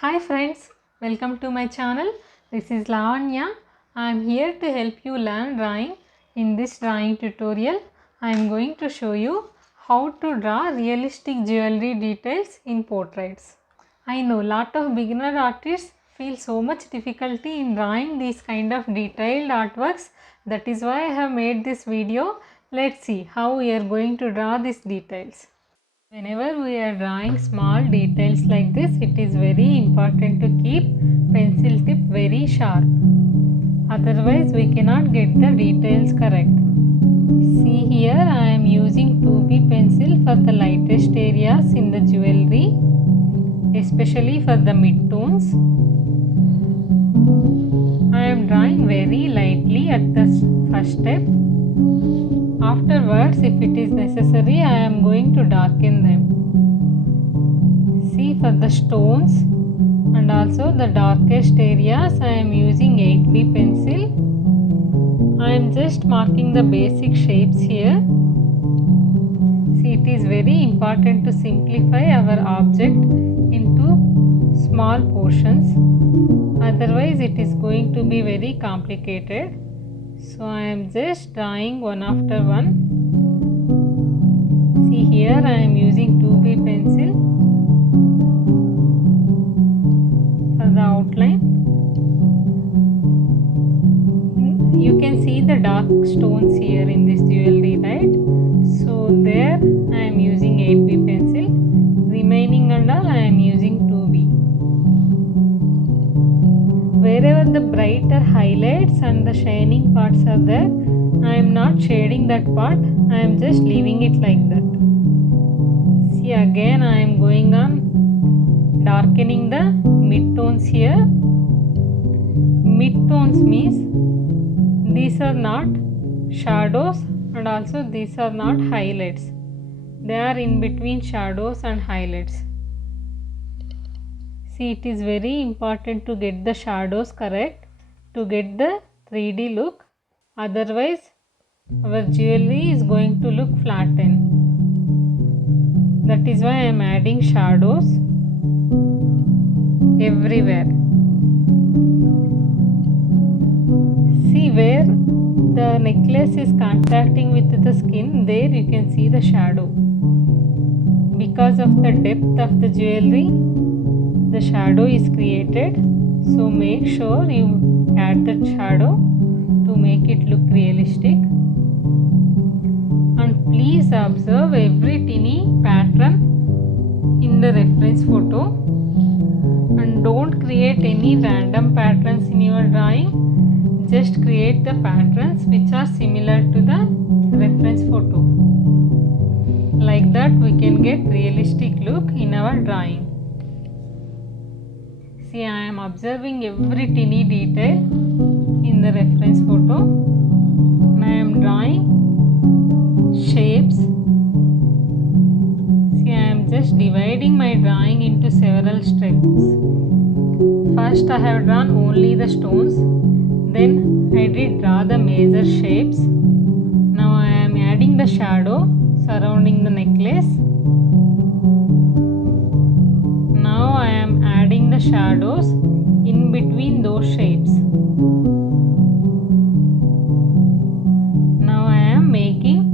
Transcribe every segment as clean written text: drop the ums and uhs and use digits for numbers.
Hi friends, welcome to my channel. This is Lavanya. I am here to help you learn drawing. In this drawing tutorial, I am going to show you how to draw realistic jewelry details in portraits. I know lot of beginner artists feel so much difficulty in drawing these kind of detailed artworks. That is why I have made this video. Let's see how we are going to draw these details. Whenever we are drawing small details like this, it is very important to keep pencil tip very sharp. Otherwise, we cannot get the details correct. See here, I am using 2B pencil for the lightest areas in the jewelry, especially for the mid-tones. I am drawing very lightly at the first step. Afterwards, if it is necessary, I am going to darken them. See, for the stones and also the darkest areas, I am using 8B pencil. I am just marking the basic shapes here. See, it is very important to simplify our object into small portions. Otherwise, it is going to be very complicated. So I am just drawing one after one. See here, I am using 2B pencil for the outline. You can see the dark stones here in this jewelry, right? So there I am using 8B pencil. Remaining and all I am using 2B. Wherever the brighter highlights and the shining parts are there, I am not shading that part, I am just leaving it like that. See, again I am going on darkening the mid-tones here. Mid-tones means these are not shadows and also these are not highlights. They are in between shadows and highlights. See, it is very important to get the shadows correct to get the 3D look. Otherwise, our jewelry is going to look flattened. That is why I am adding shadows everywhere. See, where the necklace is contacting with the skin, there you can see the shadow. Because of the depth of the jewelry, the shadow is created, so make sure you add that shadow to make it look realistic. And please observe every tiny pattern in the reference photo and don't create any random patterns in your drawing. Just create the patterns which are similar to the reference photo. Like that we can get realistic look in our drawing. See, I am observing every tiny detail in the reference photo and I am drawing shapes. See, I am just dividing my drawing into several steps. First I have drawn only the stones, then I did draw the major shapes. Now I am adding the shadow surrounding the necklace. Now I am adding the shadows in between those shapes. Now I am making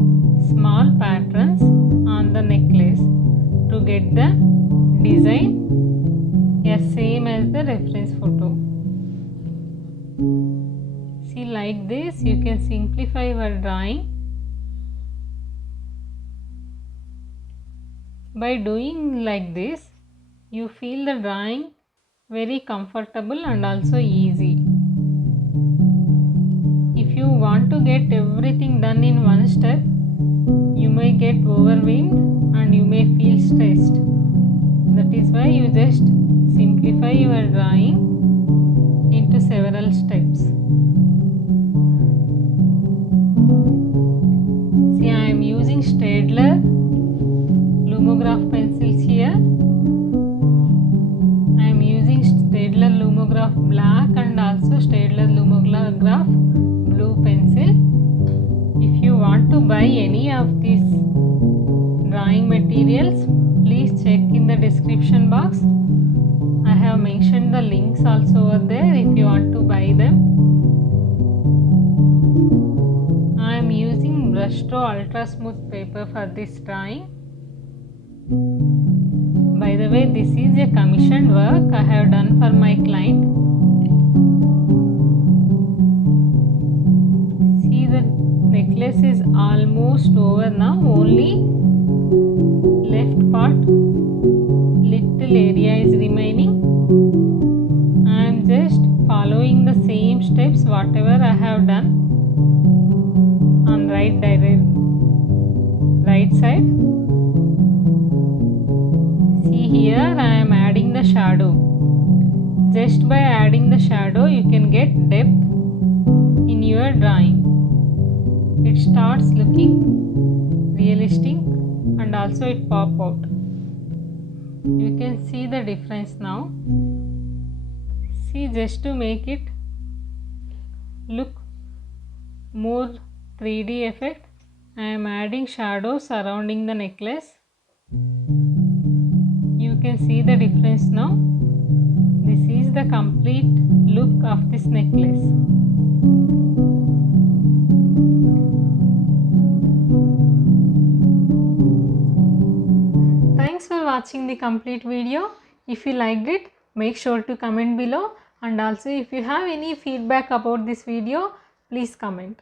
small patterns on the necklace to get the design same as the reference photo. See, like this you can simplify your drawing. By doing like this, you feel the drawing very comfortable and also easy. If you want to get everything done in one step, you may get overwhelmed and you may feel stressed. That is why you just simplify your drawing into several steps. See, I am using Staedtler Lumograph pencils here. I am using Staedtler Lumograph black and also Staedtler Lumograph blue pencil. If you want to buy any of these drawing materials, please check in the description box. I have mentioned mention the links also over there if you want to buy them. I am using Brustro Ultra Smooth paper for this drawing. By the way, this is a commissioned work I have done for my client. See, the necklace is almost over now, only left part, little area is remaining. I am just following the same steps whatever I have done on right side. See, here I am adding the shadow. Just by adding the shadow you can get depth in your drawing. It starts looking realistic and also it pop out. You can see the difference now. See, just to make it look more 3D effect, I am adding shadows surrounding the necklace. You can see the difference now. This is the complete look of this necklace. Thanks for watching the complete video. If you liked it, make sure to comment below, and also if you have any feedback about this video, please comment.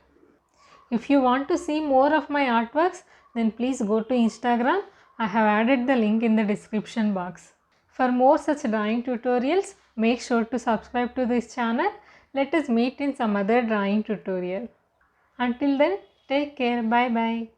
If you want to see more of my artworks, then please go to Instagram. I have added the link in the description box. For more such drawing tutorials, make sure to subscribe to this channel. Let us meet in some other drawing tutorial. Until then, take care. Bye bye.